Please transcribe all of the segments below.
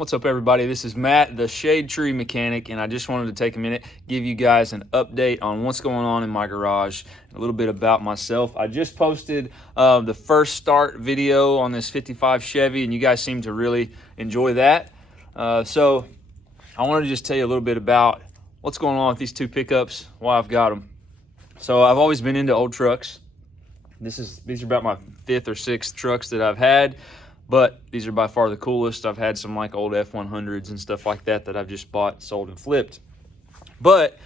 What's up, everybody? This is Matt, the Shade Tree Mechanic, and I just wanted to take a minute, give you guys an update on what's going on in my garage, a little bit about myself. I just posted the first start video on this 55 Chevy, and you guys seem to really enjoy that. So I wanted to just tell you a little bit about what's going on with these two pickups, why I've got them. So I've always been into old trucks. These are about my 5th or 6th trucks that I've had. But these are by far the coolest. I've had some like old F100s and stuff like that I've just bought, sold, and flipped. But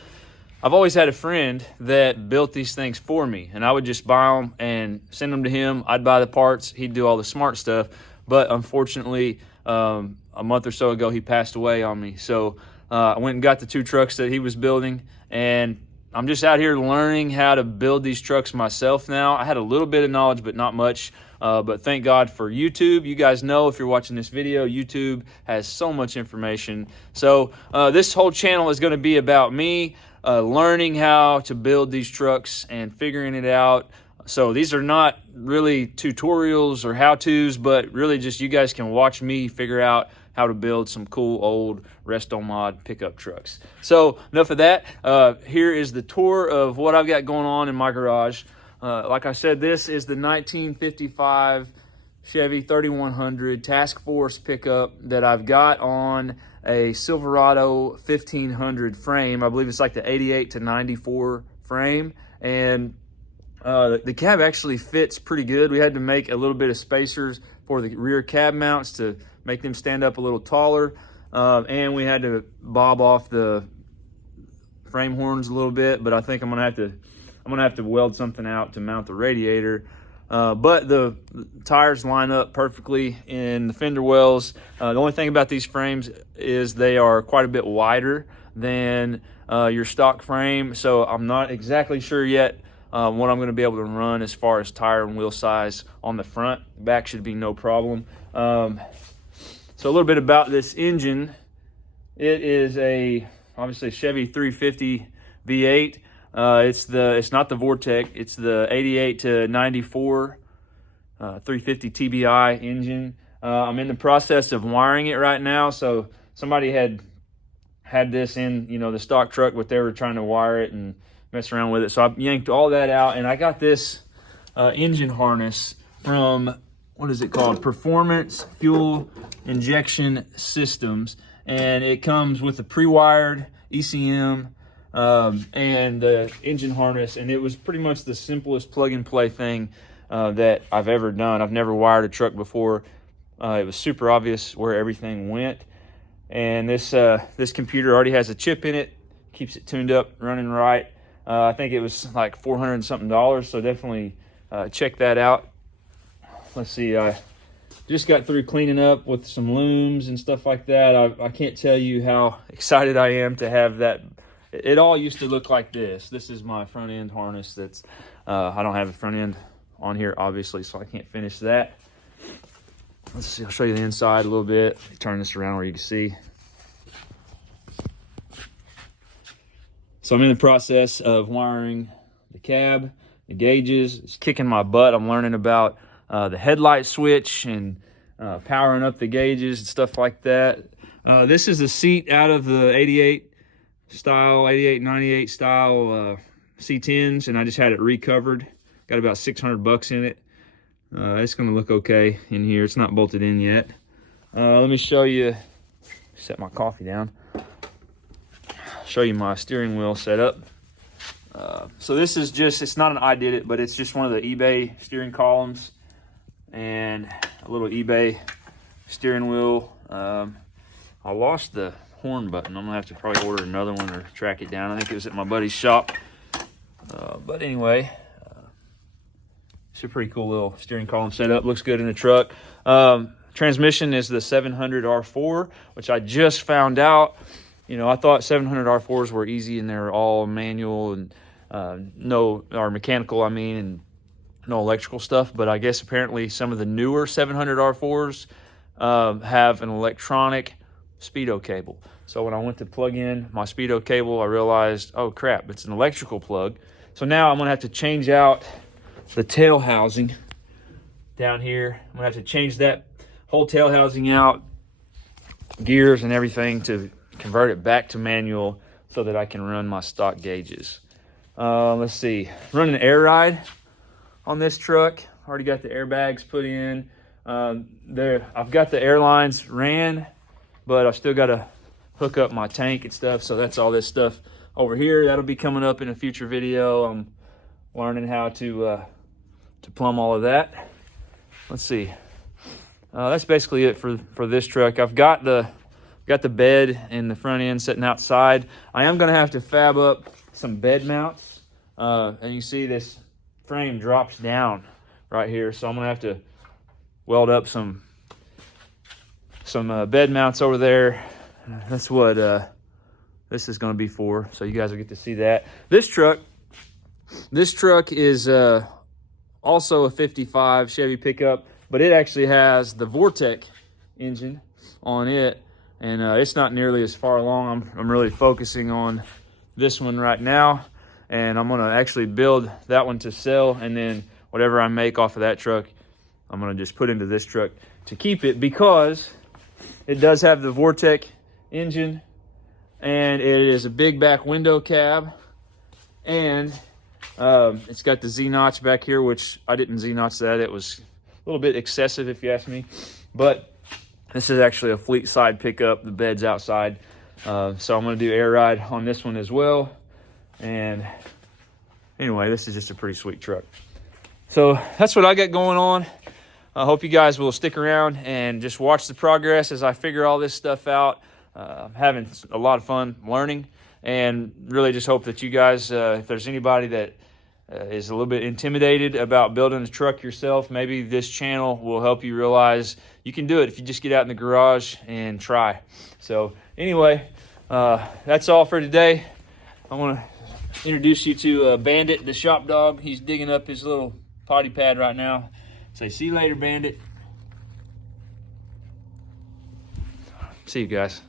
I've always had a friend that built these things for me, and I would just buy them and send them to him. I'd buy the parts. He'd do all the smart stuff. But unfortunately, a month or so ago, he passed away on me. So I went and got the 2 trucks that he was building, and I'm just out here learning how to build these trucks myself now. I had a little bit of knowledge, but not much. But thank God for YouTube. You guys know, if you're watching this video, YouTube has so much information. So this whole channel is going to be about me learning how to build these trucks and figuring it out. So these are not really tutorials or how-tos, but really just you guys can watch me figure out how to build some cool old resto-mod pickup trucks. So enough of that. Here is the tour of what I've got going on in my garage. Like I said, this is the 1955 Chevy 3100 Task Force pickup that I've got on a Silverado 1500 frame. I believe it's like the 88 to 94 frame. And the cab actually fits pretty good. We had to make a little bit of spacers for the rear cab mounts to make them stand up a little taller. And we had to bob off the frame horns a little bit, but I think I'm gonna have to weld something out to mount the radiator. But the tires line up perfectly in the fender wells. The only thing about these frames is they are quite a bit wider than your stock frame. So I'm not exactly sure yet what I'm gonna be able to run as far as tire and wheel size on the front. The back should be no problem. So a little bit about this engine. It is obviously Chevy 350 V8. It's not the Vortec, it's the 88 to 94 350 TBI engine. I'm in the process of wiring it right now. So somebody had this in, the stock truck, but they were trying to wire it and mess around with it. So I yanked all that out, and I got this engine harness from, what is it called? Performance Fuel Injection Systems. And it comes with a pre-wired ECM and the engine harness, and it was pretty much the simplest plug-and-play thing that I've ever done. I've never wired a truck before. It was super obvious where everything went, and this computer already has a chip in it, keeps it tuned up, running right. I think it was like $400 and something, so definitely check that out. Let's see, I just got through cleaning up with some looms and stuff like that. I can't tell you how excited I am to have that. It all used to look like this. This is my front end harness. That's I don't have a front end on here, obviously, so I can't finish that. Let's see, I'll show you the inside a little bit. Turn this around where you can see. So I'm in the process of wiring the cab, the gauges. It's kicking my butt. I'm learning about the headlight switch and powering up the gauges and stuff like that. This is a seat out of the 88 style, 88, 98 style C10s, and I just had it recovered. Got about $600 in it. It's gonna look okay in here. It's not bolted in yet. Let me show you, set my coffee down. Show you my steering wheel setup. So this is just, it's not an I did it, but it's just one of the eBay steering columns and a little eBay steering wheel. I lost the horn button. I'm gonna have to probably order another one or track it down. I think it was at my buddy's shop. But anyway, it's a pretty cool little steering column setup. Looks good in the truck. Transmission is the 700 R4, which I just found out. I thought 700 R4s were easy and they're all manual and mechanical, and no electrical stuff. But I guess apparently some of the newer 700 R4s have an electronic speedo cable. So when I went to plug in my speedo cable, I realized, oh crap, it's an electrical plug. So now I'm gonna have to change out the tail housing down here. I'm gonna have to change that whole tail housing out, gears and everything to convert it back to manual so that I can run my stock gauges. Let's see, running an air ride on this truck. Already got the airbags put in. I've got the airlines ran, but I've still got to hook up my tank and stuff. So that's all this stuff over here. That'll be coming up in a future video. I'm learning how to plumb all of that. Let's see. That's basically it for this truck. I've got the bed and the front end sitting outside. I am going to have to fab up some bed mounts. And you see this frame drops down right here, so I'm going to have to weld up some bed mounts over there. That's what this is going to be for, so you guys will get to see that. This truck is also a 55 Chevy pickup, but it actually has the Vortec engine on it, and it's not nearly as far along. I'm really focusing on this one right now, and I'm going to actually build that one to sell, and then whatever I make off of that truck, I'm going to just put into this truck to keep it, because it does have the Vortec engine, and it is a big back window cab, and it's got the Z-notch back here, which I didn't Z-notch that. It was a little bit excessive, if you ask me, but this is actually a fleet side pickup. The bed's outside, so I'm going to do air ride on this one as well. And anyway, this is just a pretty sweet truck. So that's what I got going on. I hope you guys will stick around and just watch the progress as I figure all this stuff out. I'm having a lot of fun learning, and really just hope that you guys, if there's anybody that is a little bit intimidated about building a truck yourself, maybe this channel will help you realize you can do it if you just get out in the garage and try. So anyway, that's all for today. I want to introduce you to Bandit, the shop dog. He's digging up his little potty pad right now. Say, see you later, Bandit. See you guys.